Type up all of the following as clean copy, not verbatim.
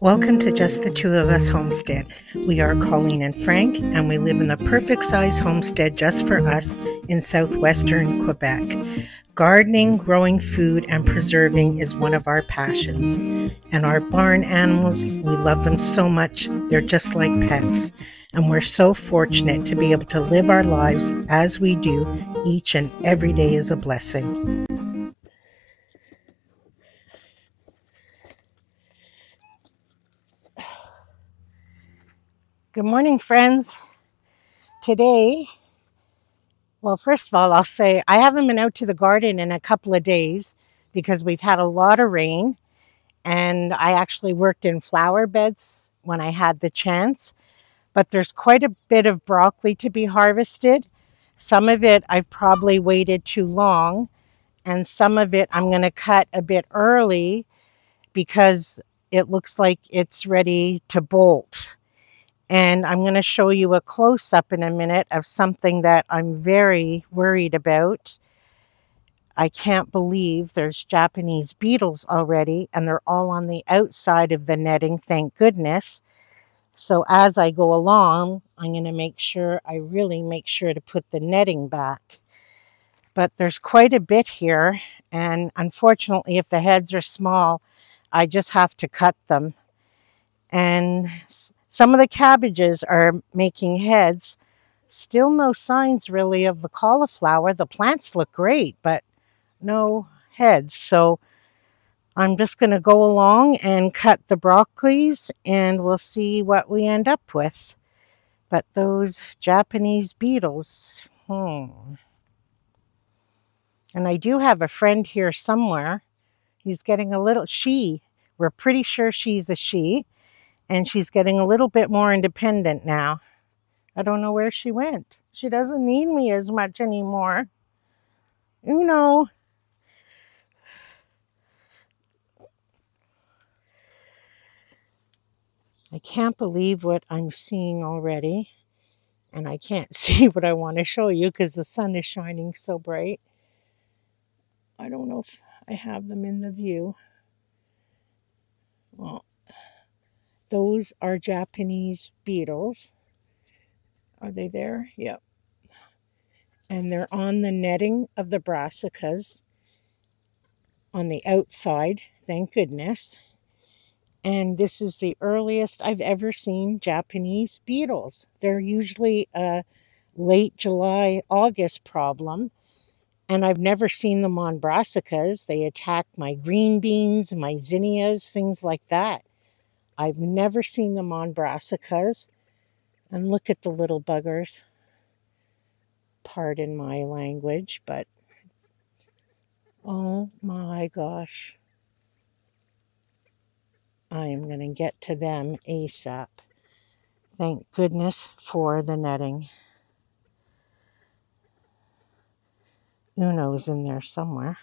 Welcome to Just the Two of Us Homestead. We are Colleen and Frank, and we live in the perfect size homestead just for us in southwestern Quebec. Gardening, growing food, and preserving is one of our passions. And our barn animals, we love them so much, they're just like pets. And we're so fortunate to be able to live our lives as we do. Each and every day is a blessing. Good morning, friends. Today, well, first of all, I'll say I haven't been out to the garden in a couple of days because we've had a lot of rain, and I actually worked in flower beds when I had the chance. But there's quite a bit of broccoli to be harvested. Some of it I've probably waited too long, and some of it I'm going to cut a bit early because it looks like it's ready to bolt. And I'm going to show you a close-up in a minute of something that I'm very worried about. I can't believe there's Japanese beetles already, and they're all on the outside of the netting, thank goodness. So as I go along, I'm going to make sure, I really make sure to put the netting back. But there's quite a bit here, and unfortunately, if the heads are small, I just have to cut them. And some of the cabbages are making heads. Still no signs really of the cauliflower. The plants look great, but no heads. So I'm just going to go along and cut the broccolis, and we'll see what we end up with. But those Japanese beetles, And I do have a friend here somewhere. He's getting a little, we're pretty sure she's a she, and she's getting a little bit more independent now. I don't know where she went. She doesn't need me as much anymore. Uno. I can't believe what I'm seeing already. And I can't see what I want to show you because the sun is shining so bright. I don't know if I have them in the view. Well, those are Japanese beetles. Are they there? Yep. And they're on the netting of the brassicas on the outside, thank goodness. And this is the earliest I've ever seen Japanese beetles. They're usually a late July, August problem. And I've never seen them on brassicas. They attack my green beans, my zinnias, things like that. I've never seen them on brassicas. And look at the little buggers. Pardon my language, but oh my gosh. I am going to get to them ASAP. Thank goodness for the netting. Uno's in there somewhere.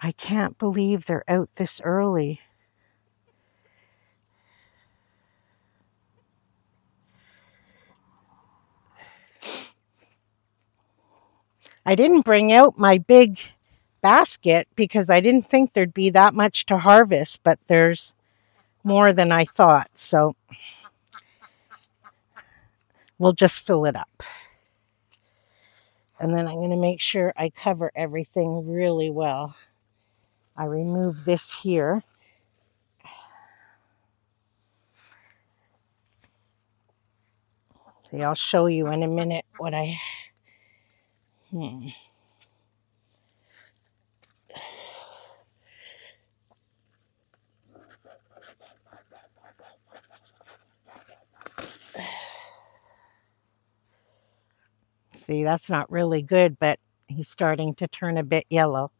I can't believe they're out this early. I didn't bring out my big basket because I didn't think there'd be that much to harvest, but there's more than I thought. So we'll just fill it up. And then I'm going to make sure I cover everything really well. I remove this here. See, I'll show you in a minute what I... See, that's not really good, but he's starting to turn a bit yellow.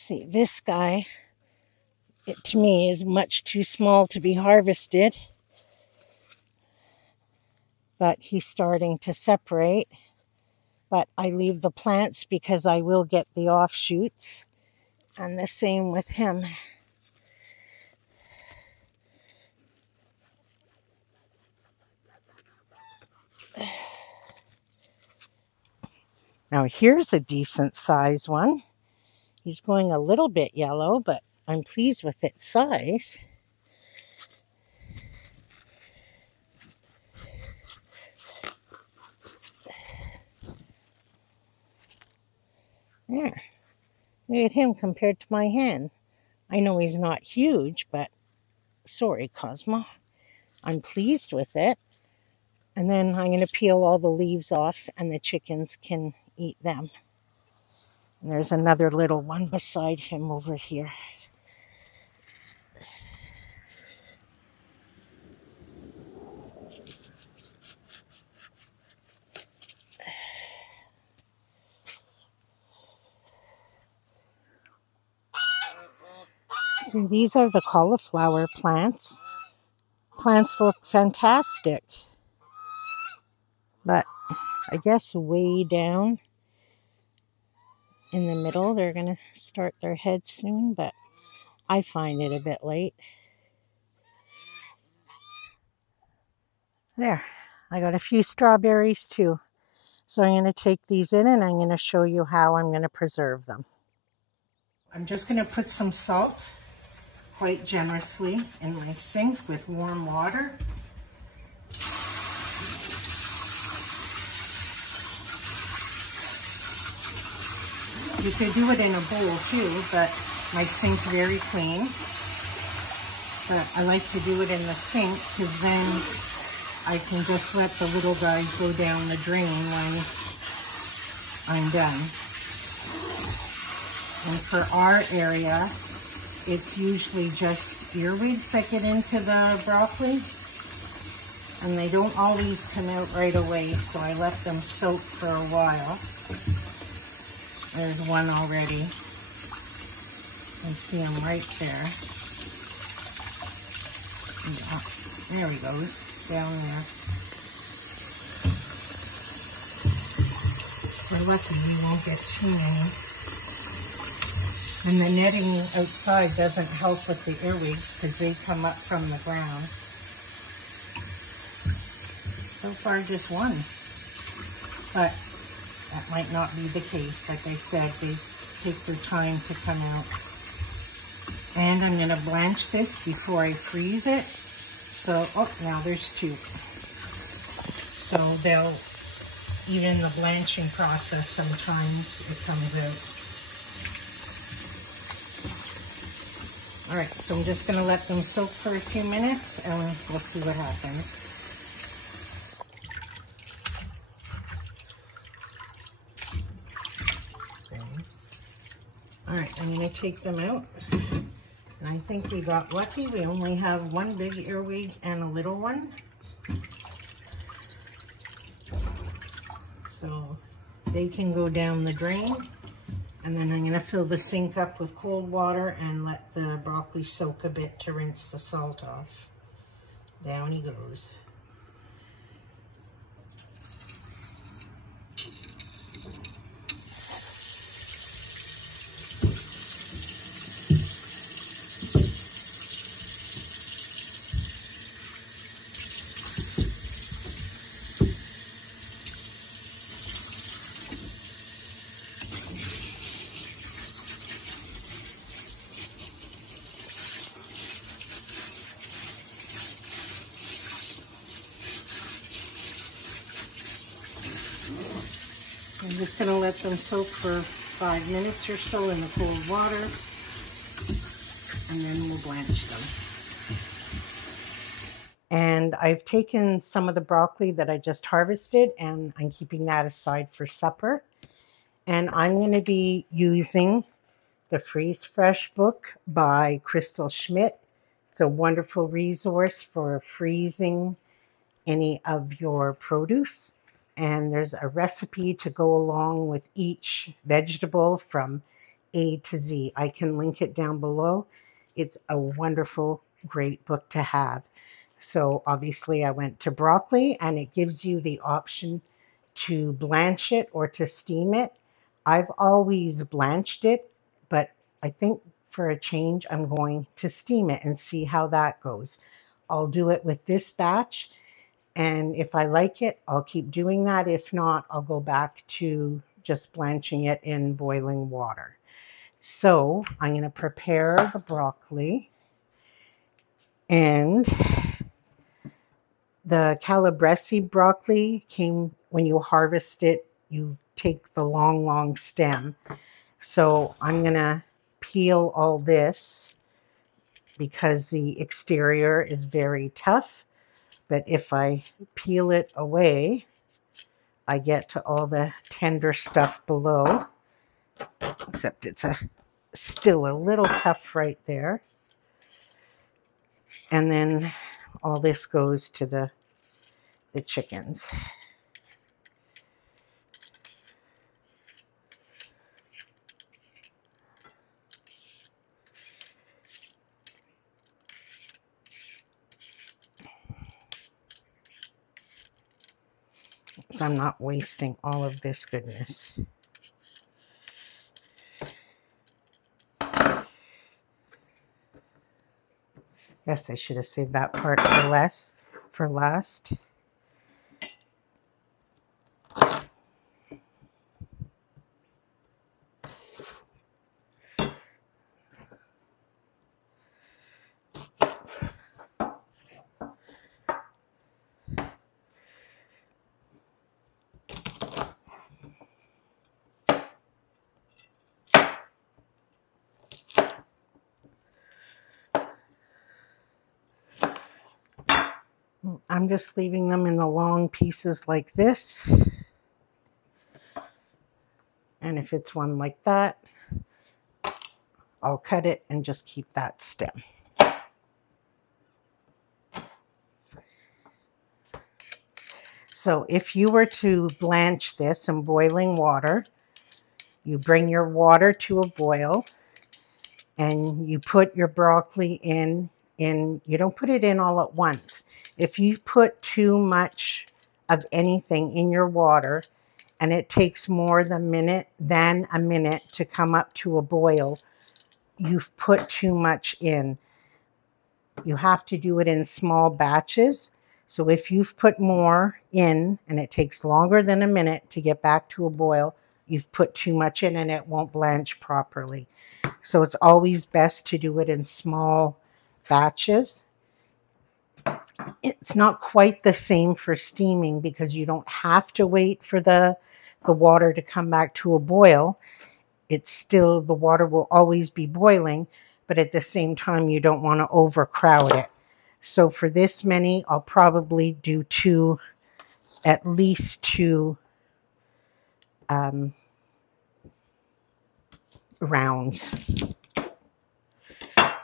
See, this guy, it to me is much too small to be harvested, but he's starting to separate. But I leave the plants because I will get the offshoots, and the same with him. Now here's a decent size one. He's going a little bit yellow, but I'm pleased with its size. There. Look at him compared to my hand. I know he's not huge, but sorry, Cosmo. I'm pleased with it. And then I'm going to peel all the leaves off and the chickens can eat them. And there's another little one beside him over here. See, these are the cauliflower plants. Plants look fantastic. But I guess way down in the middle, they're going to start their heads soon, but I find it a bit late. There, I got a few strawberries too. So I'm going to take these in and I'm going to show you how I'm going to preserve them. I'm just going to put some salt quite generously in my sink with warm water. You could do it in a bowl too, but my sink's very clean. But I like to do it in the sink because then I can just let the little guys go down the drain when I'm done. And for our area, it's usually just earwigs that get into the broccoli. And they don't always come out right away, so I let them soak for a while. There's one already. I see him right there. Yeah, there he goes, down there. We're lucky we won't get too many. And the netting outside doesn't help with the earwigs because they come up from the ground. So far just one. But that might not be the case. Like I said, they take their time to come out. And I'm going to blanch this before I freeze it. So, oh, now there's two. So they'll, even the blanching process, sometimes it comes out. All right, so I'm just going to let them soak for a few minutes and we'll see what happens. All right, I'm going to take them out. And I think we got lucky. We only have one big earwig and a little one. So they can go down the drain. And then I'm going to fill the sink up with cold water and let the broccoli soak a bit to rinse the salt off. Down he goes. I'm just going to let them soak for 5 minutes or so in the cold water, and then we'll blanch them. And I've taken some of the broccoli that I just harvested, and I'm keeping that aside for supper. And I'm going to be using the Freeze Fresh book by Crystal Schmidt. It's a wonderful resource for freezing any of your produce. And there's a recipe to go along with each vegetable, from A to Z. I can link it down below. It's a wonderful, great book to have. So obviously I went to broccoli, and it gives you the option to blanch it or to steam it. I've always blanched it, but I think for a change, I'm going to steam it and see how that goes. I'll do it with this batch, and if I like it, I'll keep doing that. If not, I'll go back to just blanching it in boiling water. So I'm going to prepare the broccoli, and the calabrese broccoli came when you harvest it, you take the long, long stem. So I'm going to peel all this because the exterior is very tough. But if I peel it away, I get to all the tender stuff below, except it's still a little tough right there. And then all this goes to the chickens. So I'm not wasting all of this goodness. Guess I should have saved that part for last. I'm just leaving them in the long pieces like this. And if it's one like that, I'll cut it and just keep that stem. So if you were to blanch this in boiling water, you bring your water to a boil and you put your broccoli in, you don't put it in all at once. If you put too much of anything in your water and it takes more than a minute to come up to a boil, you've put too much in. You have to do it in small batches. So if you've put more in and it takes longer than a minute to get back to a boil, you've put too much in and it won't blanch properly. So it's always best to do it in small batches. It's not quite the same for steaming because you don't have to wait for the water to come back to a boil. It's still, the water will always be boiling, but at the same time, you don't want to overcrowd it. So for this many, I'll probably do at least two rounds.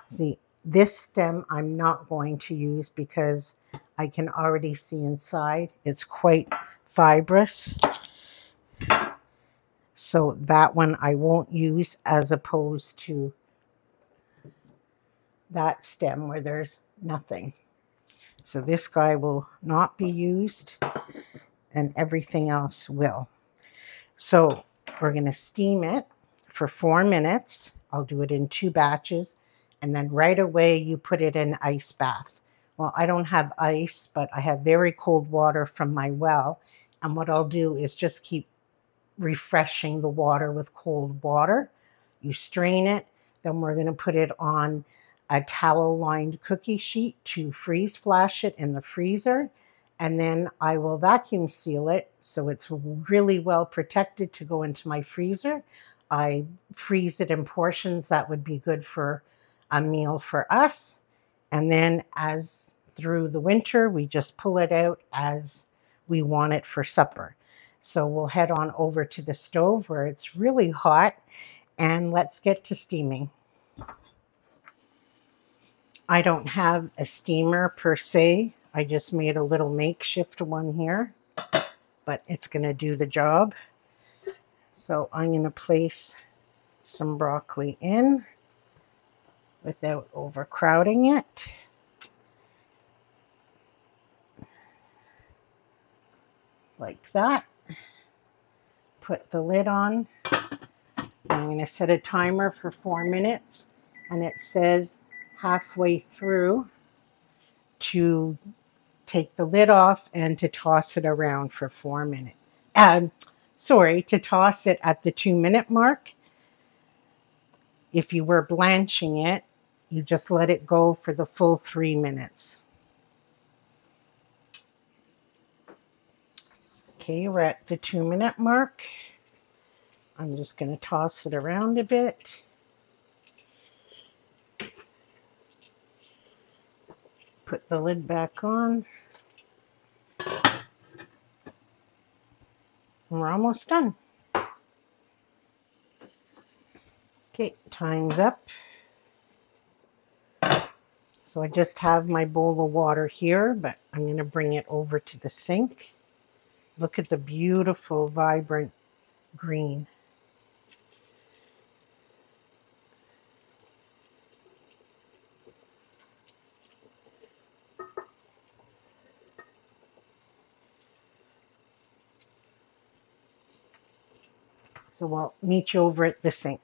See, this stem I'm not going to use because I can already see inside. It's quite fibrous. So that one I won't use, as opposed to that stem where there's nothing. So this guy will not be used and everything else will. So we're going to steam it for 4 minutes. I'll do it in 2 batches. And then right away you put it in ice bath. Well, I don't have ice, but I have very cold water from my well. And what I'll do is just keep refreshing the water with cold water. You strain it. Then we're going to put it on a towel-lined cookie sheet to freeze flash it in the freezer. And then I will vacuum seal it so it's really well protected to go into my freezer. I freeze it in portions that would be good for a meal for us. And then as through the winter, we just pull it out as we want it for supper. So we'll head on over to the stove where it's really hot, and let's get to steaming. I don't have a steamer per se. I just made a little makeshift one here, but it's going to do the job. So I'm going to place some broccoli in without overcrowding it. Like that. Put the lid on. I'm going to set a timer for 4 minutes, and it says halfway through to take the lid off and to toss it around for 4 minutes. To toss it at the 2-minute mark. If you were blanching it, you just let it go for the full 3 minutes. Okay, we're at the 2-minute mark. I'm just going to toss it around a bit. Put the lid back on. And we're almost done. Okay, time's up. So I just have my bowl of water here, but I'm going to bring it over to the sink. Look at the beautiful, vibrant green. So we'll meet you over at the sink.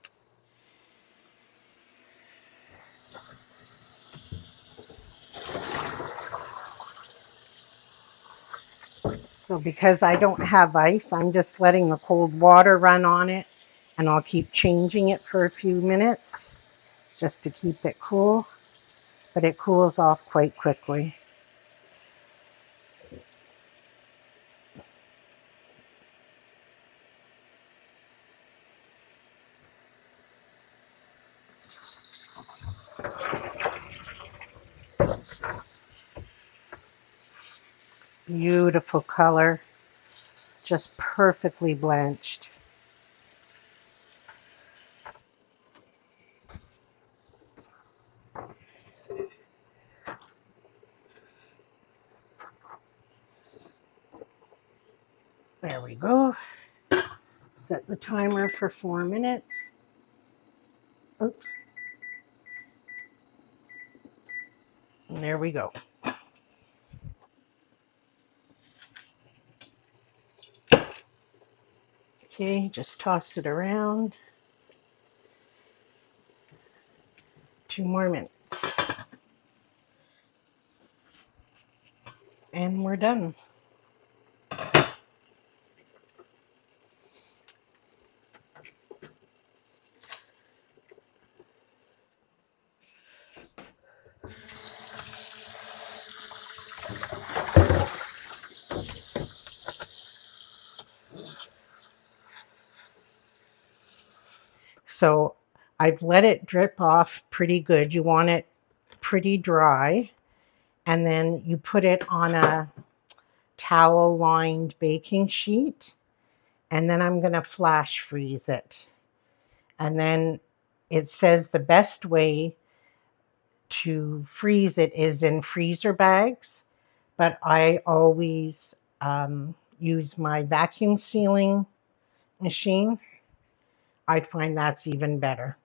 So because I don't have ice, I'm just letting the cold water run on it, and I'll keep changing it for a few minutes just to keep it cool, but it cools off quite quickly. Beautiful color, just perfectly blanched. There we go. Set the timer for 4 minutes. Oops. And there we go. Okay, just toss it around. 2 more minutes. And we're done. So I've let it drip off pretty good. You want it pretty dry. And then you put it on a towel lined baking sheet. And then I'm going to flash freeze it. And then it says the best way to freeze it is in freezer bags. But I always use my vacuum sealing machine. I find that's even better.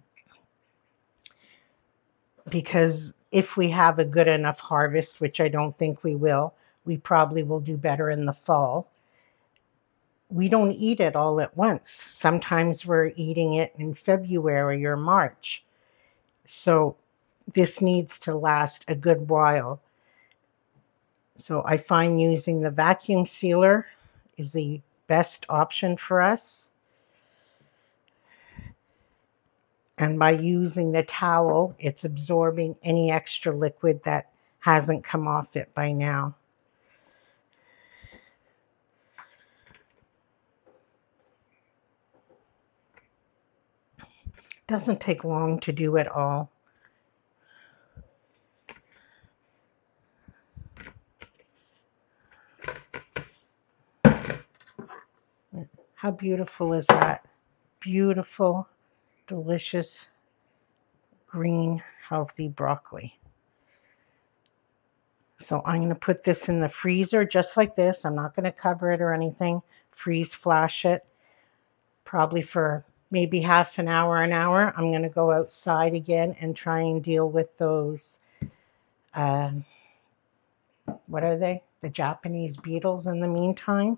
Because if we have a good enough harvest, which I don't think we will, we probably will do better in the fall. We don't eat it all at once. Sometimes we're eating it in February or March. So this needs to last a good while. So I find using the vacuum sealer is the best option for us. And by using the towel, it's absorbing any extra liquid that hasn't come off it by now. Doesn't take long to do it all. How beautiful is that? Beautiful, delicious, green, healthy broccoli. So I'm going to put this in the freezer just like this. I'm not going to cover it or anything. Freeze flash it. Probably for maybe half an hour, I'm going to go outside again and try and deal with those, what are they? The Japanese beetles in the meantime.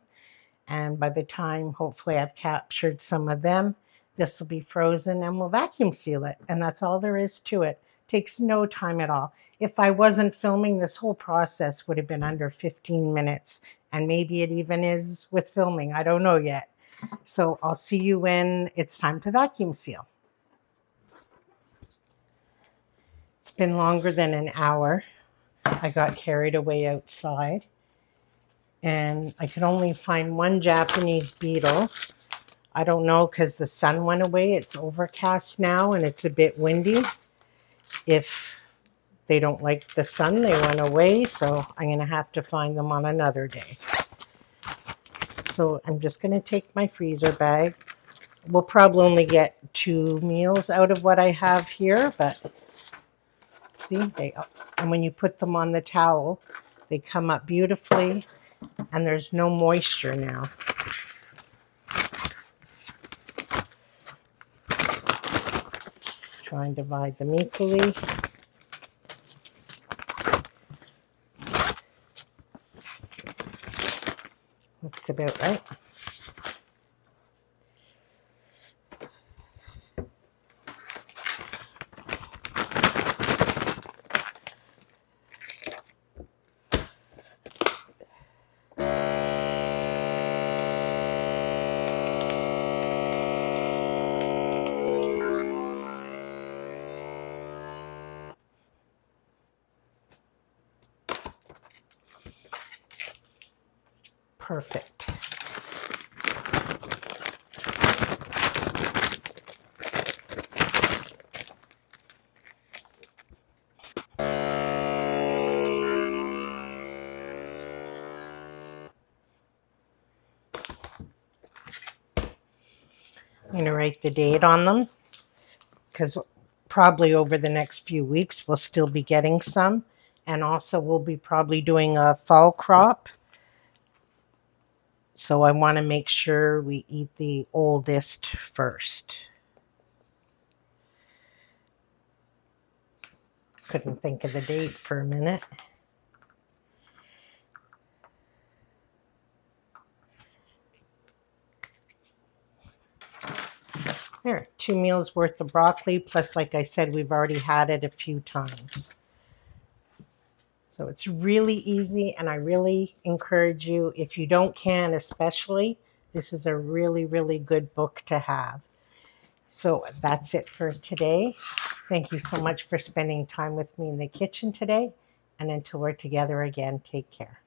And by the time, hopefully, I've captured some of them, this will be frozen and we'll vacuum seal it. And that's all there is to it. Takes no time at all. If I wasn't filming, this whole process would have been under 15 minutes. And maybe it even is with filming. I don't know yet. So I'll see you when it's time to vacuum seal. It's been longer than an hour. I got carried away outside. And I could only find one Japanese beetle. I don't know, because the sun went away. It's overcast now and it's a bit windy. If they don't like the sun, they went away. So I'm going to have to find them on another day. So I'm just going to take my freezer bags. We'll probably only get 2 meals out of what I have here, but see, and when you put them on the towel, they come up beautifully and there's no moisture now. Try and divide them equally. Looks about right. Perfect. I'm going to write the date on them because probably over the next few weeks we'll still be getting some. And also we'll be probably doing a fall crop. So I want to make sure we eat the oldest first. Couldn't think of the date for a minute. There, 2 meals worth of broccoli, plus, like I said, we've already had it a few times. So it's really easy, and I really encourage you, if you don't can especially, this is a really, really good book to have. So that's it for today. Thank you so much for spending time with me in the kitchen today. And until we're together again, take care.